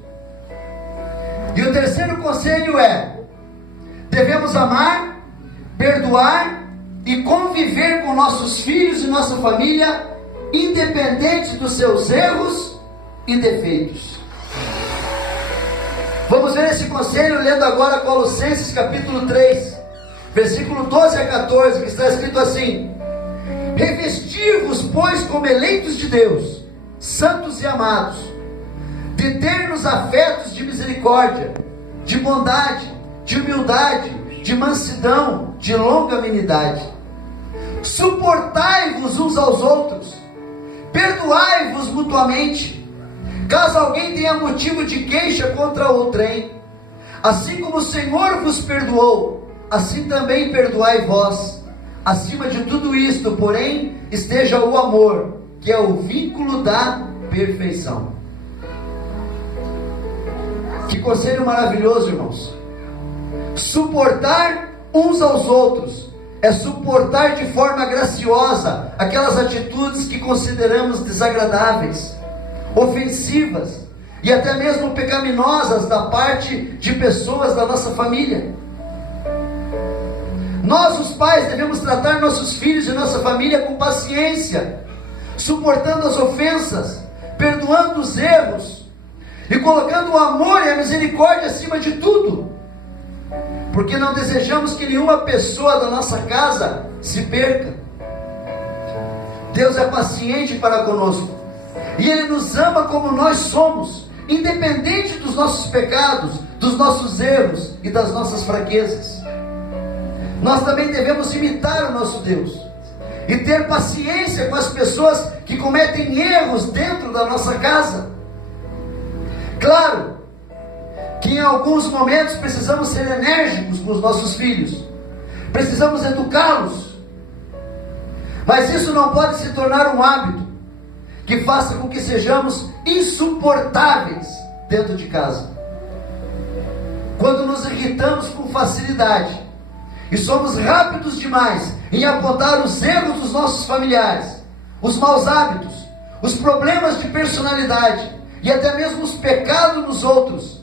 E o terceiro conselho é: devemos amar, perdoar e conviver com nossos filhos e nossa família, independente dos seus erros e defeitos. Vamos ver esse conselho lendo agora Colossenses capítulo 3, versículo 12 a 14, que está escrito assim: revesti-vos, pois, como eleitos de Deus, santos e amados, de ternos afetos de misericórdia, de bondade, de humildade, de mansidão, de longanimidade. Suportai-vos uns aos outros, perdoai-vos mutuamente, caso alguém tenha motivo de queixa contra outrem. Assim como o Senhor vos perdoou, assim também perdoai vós. Acima de tudo isto, porém, esteja o amor, que é o vínculo da perfeição. Que conselho maravilhoso, irmãos. Suportar uns aos outros é suportar de forma graciosa aquelas atitudes que consideramos desagradáveis, ofensivas e até mesmo pecaminosas da parte de pessoas da nossa família. Nós, os pais, devemos tratar nossos filhos e nossa família com paciência, suportando as ofensas, perdoando os erros e colocando o amor e a misericórdia acima de tudo, porque não desejamos que nenhuma pessoa da nossa casa se perca. Deus é paciente para conosco e Ele nos ama como nós somos, independente dos nossos pecados, dos nossos erros e das nossas fraquezas. Nós também devemos imitar o nosso Deus e ter paciência com as pessoas que cometem erros dentro da nossa casa. Claro que em alguns momentos precisamos ser enérgicos com os nossos filhos, precisamos educá-los, mas isso não pode se tornar um hábito que faça com que sejamos insuportáveis dentro de casa. Quando nos irritamos com facilidade e somos rápidos demais em apontar os erros dos nossos familiares, os maus hábitos, os problemas de personalidade e até mesmo os pecados nos outros,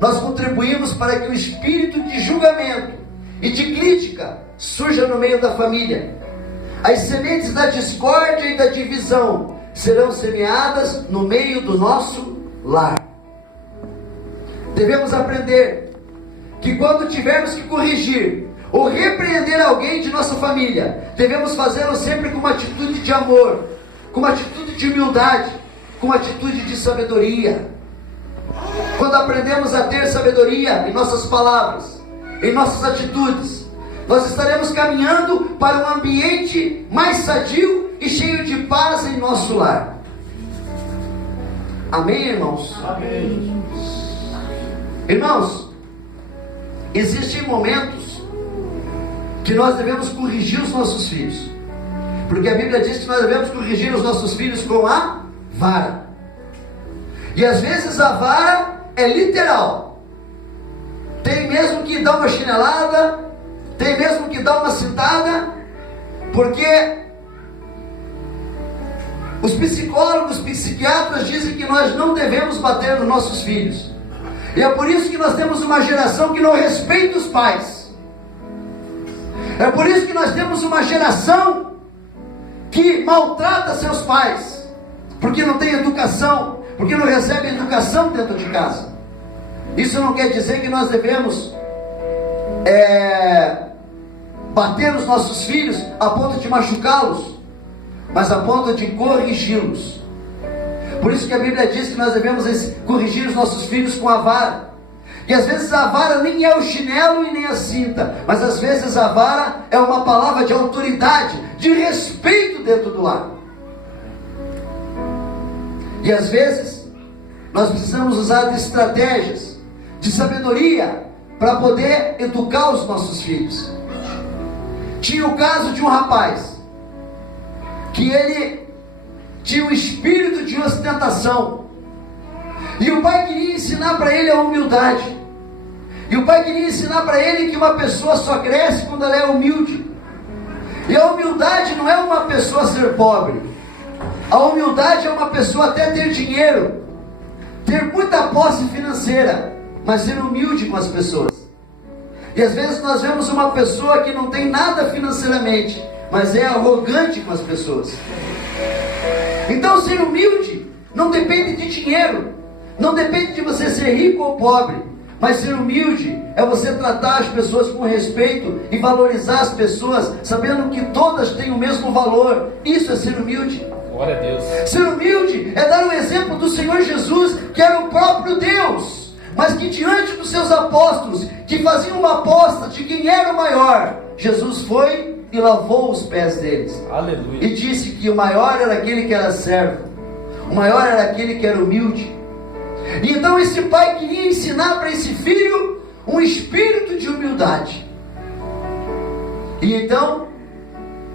nós contribuímos para que o espírito de julgamento e de crítica surja no meio da família. As sementes da discórdia e da divisão serão semeadas no meio do nosso lar. Devemos aprender que quando tivermos que corrigir ou repreender alguém de nossa família, devemos fazê-lo sempre com uma atitude de amor, com uma atitude de humildade, com uma atitude de sabedoria. Quando aprendemos a ter sabedoria em nossas palavras, em nossas atitudes, nós estaremos caminhando para um ambiente mais sadio e cheio de paz em nosso lar. Amém, irmãos? Amém. Irmãos, existem momentos que nós devemos corrigir os nossos filhos, porque a Bíblia diz que nós devemos corrigir os nossos filhos com a vara. E às vezes a vara é literal. Tem mesmo que dar uma chinelada, tem mesmo que dar uma cintada, porque os psicólogos, psiquiatras dizem que nós não devemos bater nos nossos filhos. E é por isso que nós temos uma geração que não respeita os pais. É por isso que nós temos uma geração que maltrata seus pais, porque não tem educação, porque não recebe educação dentro de casa. Isso não quer dizer que nós devemos bater nos nossos filhos a ponto de machucá-los, mas a ponto de corrigi-los. Por isso que a Bíblia diz que nós devemos corrigir os nossos filhos com a vara. E às vezes a vara nem é o chinelo e nem a cinta, mas às vezes a vara é uma palavra de autoridade, de respeito dentro do lar. E às vezes nós precisamos usar de estratégias, de sabedoria, para poder educar os nossos filhos. Tinha o caso de um rapaz que ele tinha um espírito de ostentação, e o pai queria ensinar para ele a humildade, e o pai queria ensinar para ele que uma pessoa só cresce quando ela é humilde. E a humildade não é uma pessoa ser pobre, a humildade é uma pessoa até ter dinheiro, ter muita posse financeira, mas ser humilde com as pessoas. E às vezes nós vemos uma pessoa que não tem nada financeiramente, mas é arrogante com as pessoas. Então ser humilde não depende de dinheiro, não depende de você ser rico ou pobre, mas ser humilde é você tratar as pessoas com respeito e valorizar as pessoas, sabendo que todas têm o mesmo valor. Isso é ser humilde. Glória a Deus. Ser humilde é dar o exemplo do Senhor Jesus, que era o próprio Deus, mas que diante dos seus apóstolos, que faziam uma aposta de quem era o maior, Jesus foi e lavou os pés deles. Aleluia. E disse que o maior era aquele que era servo, o maior era aquele que era humilde. E então esse pai queria ensinar para esse filho um espírito de humildade. E então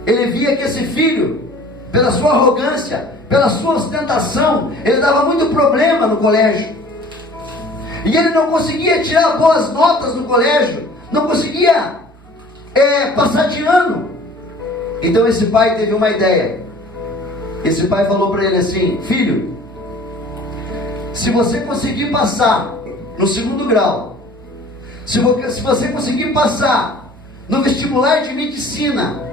ele via que esse filho, pela sua arrogância, pela sua ostentação, ele dava muito problema no colégio, e ele não conseguia tirar boas notas no colégio, não conseguia passar de ano. Então esse pai teve uma ideia. Esse pai falou para ele assim: filho, se você conseguir passar no segundo grau, se você conseguir passar no vestibular de medicina,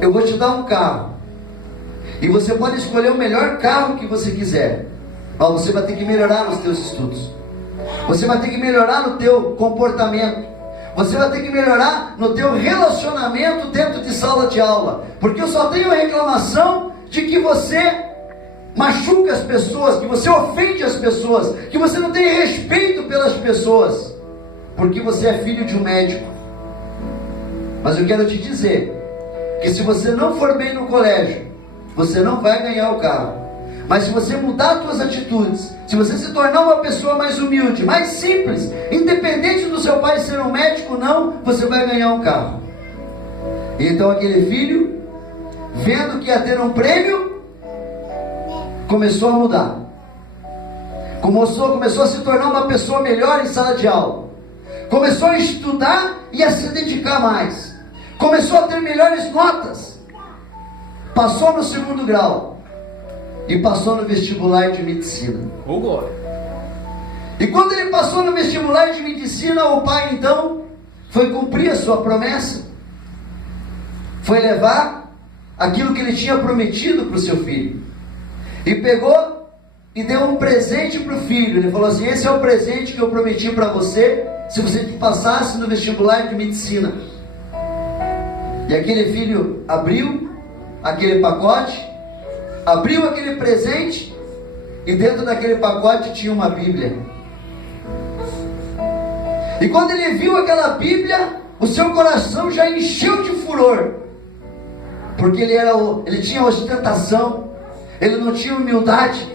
eu vou te dar um carro, e você pode escolher o melhor carro que você quiser, mas você vai ter que melhorar nos teus estudos, você vai ter que melhorar no teu comportamento, você vai ter que melhorar no teu relacionamento dentro de sala de aula, porque eu só tenho reclamação de que você machuca as pessoas, que você ofende as pessoas, que você não tem respeito pelas pessoas, porque você é filho de um médico. Mas eu quero te dizer que se você não for bem no colégio, você não vai ganhar o carro. Mas se você mudar as suas atitudes, se você se tornar uma pessoa mais humilde, mais simples, independente do seu pai ser um médico ou não, você vai ganhar um carro. E então aquele filho, vendo que ia ter um prêmio, começou a mudar. Começou a se tornar uma pessoa melhor em sala de aula. Começou a estudar e a se dedicar mais. Começou a ter melhores notas. passou no segundo grau e passou no vestibular de medicina. Ô, glória. E quando ele passou no vestibular de medicina, o pai então foi cumprir a sua promessa, foi levar aquilo que ele tinha prometido para o seu filho, e pegou e deu um presente para o filho. Ele falou assim: esse é o presente que eu prometi para você, se você passasse no vestibular de medicina. E aquele filho abriu aquele pacote, abriu aquele presente, e dentro daquele pacote tinha uma Bíblia. E quando ele viu aquela Bíblia, o seu coração já encheu de furor, porque ele tinha ostentação, ele não tinha humildade,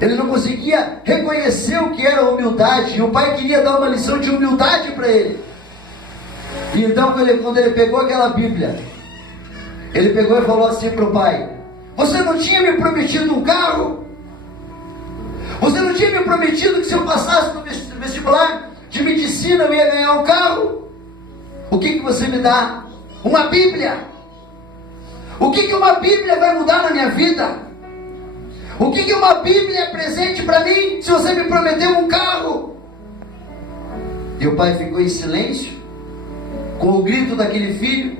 ele não conseguia reconhecer o que era humildade, e o pai queria dar uma lição de humildade para ele. E então quando ele pegou aquela Bíblia, ele pegou e falou assim para o pai: você não tinha me prometido um carro? Você não tinha me prometido que se eu passasse no vestibular de medicina eu ia ganhar um carro? O que você me dá? Uma Bíblia. O que uma Bíblia vai mudar na minha vida? O que uma Bíblia é presente para mim, se você me prometeu um carro? E o pai ficou em silêncio, com o grito daquele filho,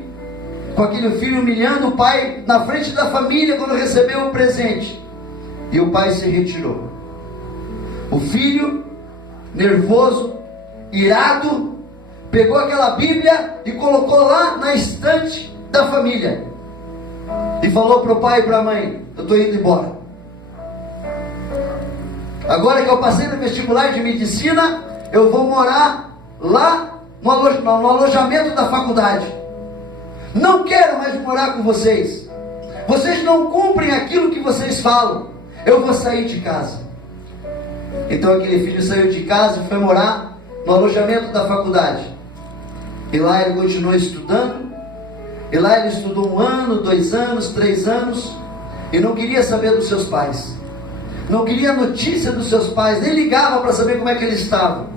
com aquele filho humilhando o pai na frente da família quando recebeu o presente. E o pai se retirou. O filho, nervoso, irado, pegou aquela Bíblia e colocou lá na estante da família, e falou para o pai e para a mãe: eu estou indo embora. Agora que eu passei no vestibular de medicina, eu vou morar lá no alojamento da faculdade. Não quero mais morar com vocês. Vocês não cumprem aquilo que vocês falam. Eu vou sair de casa. Então aquele filho saiu de casa e foi morar no alojamento da faculdade. E lá ele continuou estudando. E lá ele estudou 1 ano, 2 anos, 3 anos. E não queria saber dos seus pais. Não queria notícia dos seus pais. Nem ligava para saber como é que eles estavam.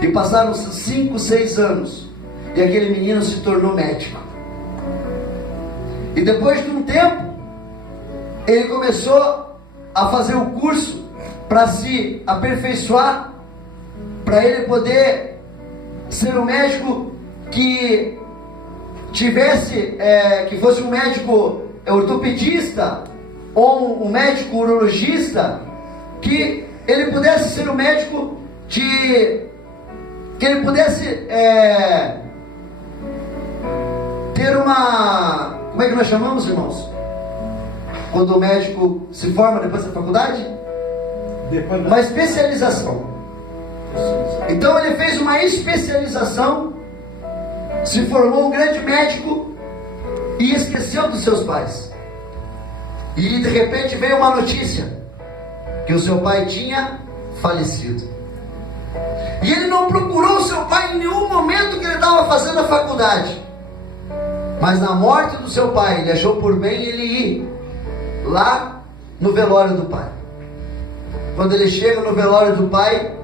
E passaram 5, 6 anos. E aquele menino se tornou médico. E depois de um tempo, ele começou a fazer o curso para se aperfeiçoar, para ele poder ser um médico que tivesse, que fosse um médico ortopedista ou um médico urologista, que ele pudesse ser um médico que ele pudesse ter uma, como é que nós chamamos, irmãos? Quando o médico se forma depois da faculdade? Uma especialização. Então ele fez uma especialização, se formou um grande médico e esqueceu dos seus pais. E de repente veio uma notícia que o seu pai tinha falecido. E ele não procurou o seu pai em nenhum momento que ele estava fazendo a faculdade. Mas na morte do seu pai, ele achou por bem ele ir lá no velório do pai. Quando ele chega no velório do pai,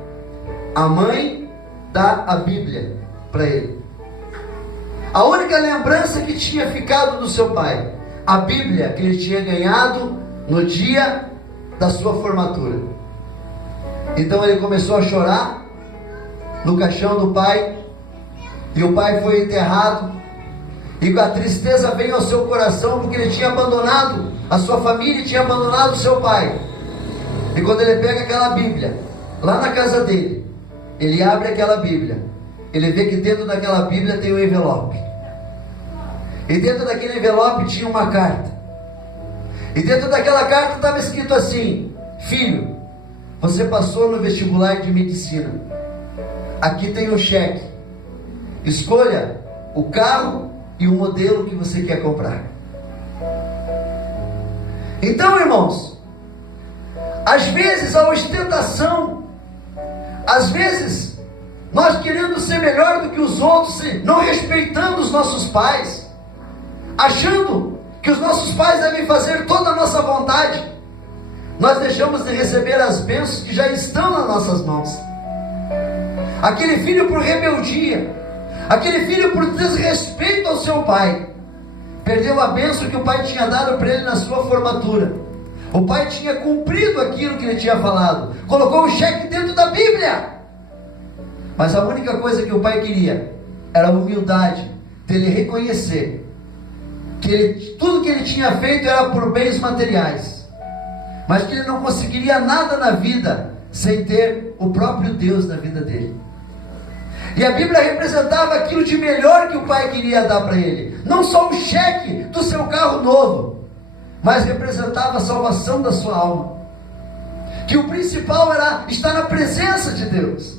a mãe dá a Bíblia para ele. A única lembrança que tinha ficado do seu pai, a Bíblia que ele tinha ganhado no dia da sua formatura. Então ele começou a chorar no caixão do pai, e o pai foi enterrado, e a tristeza veio ao seu coração, porque ele tinha abandonado a sua família e tinha abandonado o seu pai. E quando ele pega aquela Bíblia, lá na casa dele, ele abre aquela Bíblia, ele vê que dentro daquela Bíblia tem um envelope, e dentro daquele envelope tinha uma carta, e dentro daquela carta estava escrito assim: filho, você passou no vestibular de medicina, aqui tem um cheque, escolha o carro e o modelo que você quer comprar. Então, irmãos, às vezes a ostentação, às vezes nós querendo ser melhor do que os outros, não respeitando os nossos pais, achando que os nossos pais devem fazer toda a nossa vontade, nós deixamos de receber as bênçãos que já estão nas nossas mãos. Aquele filho por rebeldia, aquele filho por desrespeito ao seu pai, perdeu a bênção que o pai tinha dado para ele na sua formatura. O pai tinha cumprido aquilo que ele tinha falado, colocou o cheque dentro da Bíblia, mas a única coisa que o pai queria era a humildade dele reconhecer que tudo que ele tinha feito era por bens materiais, mas que ele não conseguiria nada na vida sem ter o próprio Deus na vida dele. E a Bíblia representava aquilo de melhor que o pai queria dar para ele, não só o cheque do seu carro novo, mas representava a salvação da sua alma, que o principal era estar na presença de Deus,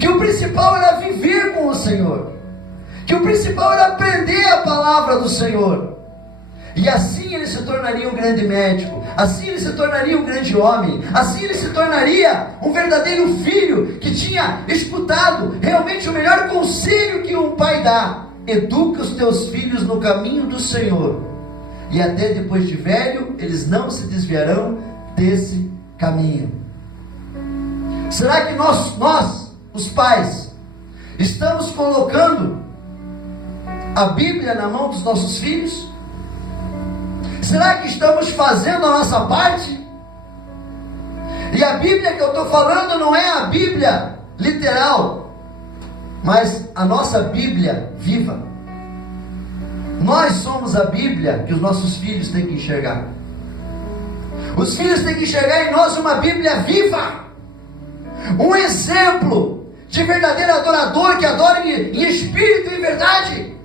que o principal era viver com o Senhor, que o principal era aprender a palavra do Senhor, e assim ele se tornaria um grande médico, assim ele se tornaria um grande homem, assim ele se tornaria um verdadeiro filho, que tinha escutado realmente o melhor conselho que um pai dá: educa os teus filhos no caminho do Senhor, e até depois de velho, eles não se desviarão desse caminho. Será que nós, os pais, estamos colocando a Bíblia na mão dos nossos filhos? Será que estamos fazendo a nossa parte? E a Bíblia que eu estou falando não é a Bíblia literal, mas a nossa Bíblia viva. Nós somos a Bíblia que os nossos filhos têm que enxergar. Os filhos têm que enxergar em nós uma Bíblia viva, um exemplo de verdadeiro adorador, que adora em espírito e em verdade.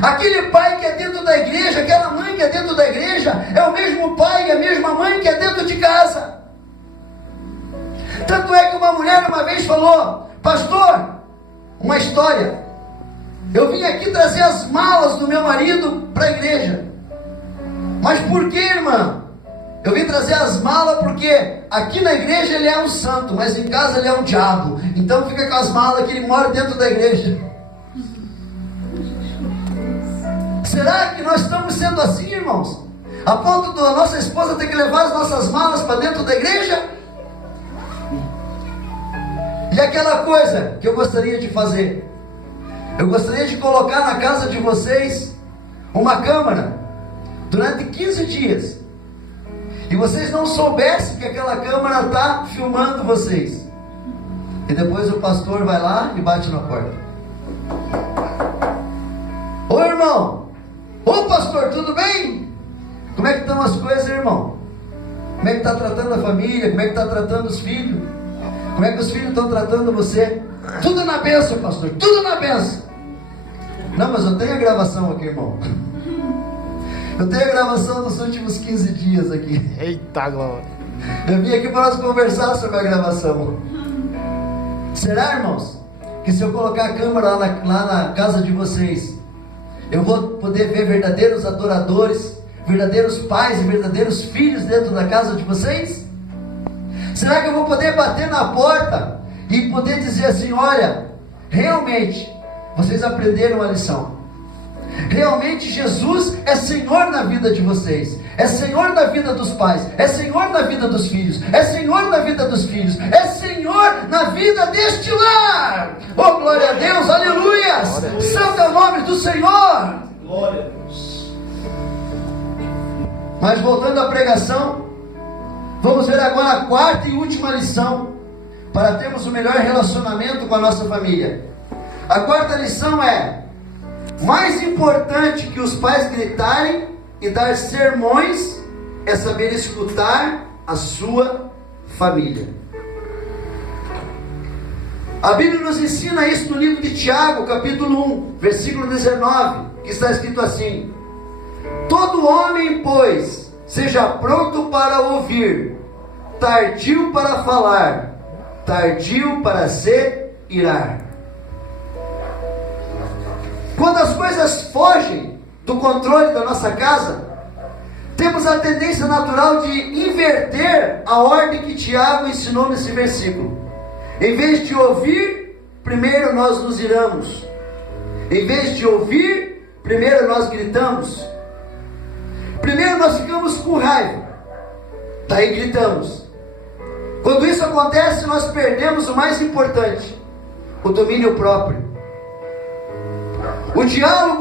Aquele pai que é dentro da igreja, aquela mãe que é dentro da igreja, é o mesmo pai e a mesma mãe que é dentro de casa. Tanto é que uma mulher uma vez falou: pastor, uma história, eu vim aqui trazer as malas do meu marido para a igreja. Mas por que, irmã? Eu vim trazer as malas porque aqui na igreja ele é um santo, mas em casa ele é um diabo. Então fica com as malas que ele mora dentro da igreja. Será que nós estamos sendo assim, irmãos? A ponto da nossa esposa ter que levar as nossas malas para dentro da igreja? E aquela coisa que eu gostaria de fazer, eu gostaria de colocar na casa de vocês uma câmera durante 15 dias, e vocês não soubessem que aquela câmera está filmando vocês, e depois o pastor vai lá e bate na porta: ô irmão, ô pastor, tudo bem? Como é que estão as coisas, irmão? Como é que está tratando a família? Como é que está tratando os filhos? Como é que os filhos estão tratando você? Tudo na bênção, pastor, tudo na bênção. Não, mas eu tenho a gravação aqui, irmão. Eu tenho a gravação dos últimos 15 dias aqui. Eita glória. Eu vim aqui para nós conversar sobre a gravação. Será, irmãos, que se eu colocar a câmera lá na casa de vocês, eu vou poder ver verdadeiros adoradores, verdadeiros pais e verdadeiros filhos dentro da casa de vocês? Será que eu vou poder bater na porta e poder dizer assim: olha, realmente vocês aprenderam a lição, realmente Jesus é Senhor na vida de vocês, é Senhor na vida dos pais, é Senhor na vida dos filhos, é Senhor na vida dos filhos, é Senhor na vida deste lar. Oh, glória a Deus, aleluia, santo é o nome do Senhor. Glória a Deus. Mas voltando à pregação, vamos ver agora a quarta e última lição para termos o melhor relacionamento com a nossa família. A quarta lição é: mais importante que os pais gritarem e dar sermões é saber escutar a sua família. A Bíblia nos ensina isso no livro de Tiago, capítulo 1, versículo 19, que está escrito assim: todo homem, pois, seja pronto para ouvir, tardio para falar, tardio para se irar. Quando as coisas fogem do controle da nossa casa, temos a tendência natural de inverter a ordem que Tiago ensinou nesse versículo. Em vez de ouvir, primeiro nós nos iramos. Em vez de ouvir, primeiro nós gritamos. Primeiro nós ficamos com raiva, daí gritamos. Quando isso acontece, nós perdemos o mais importante: o domínio próprio. O diálogo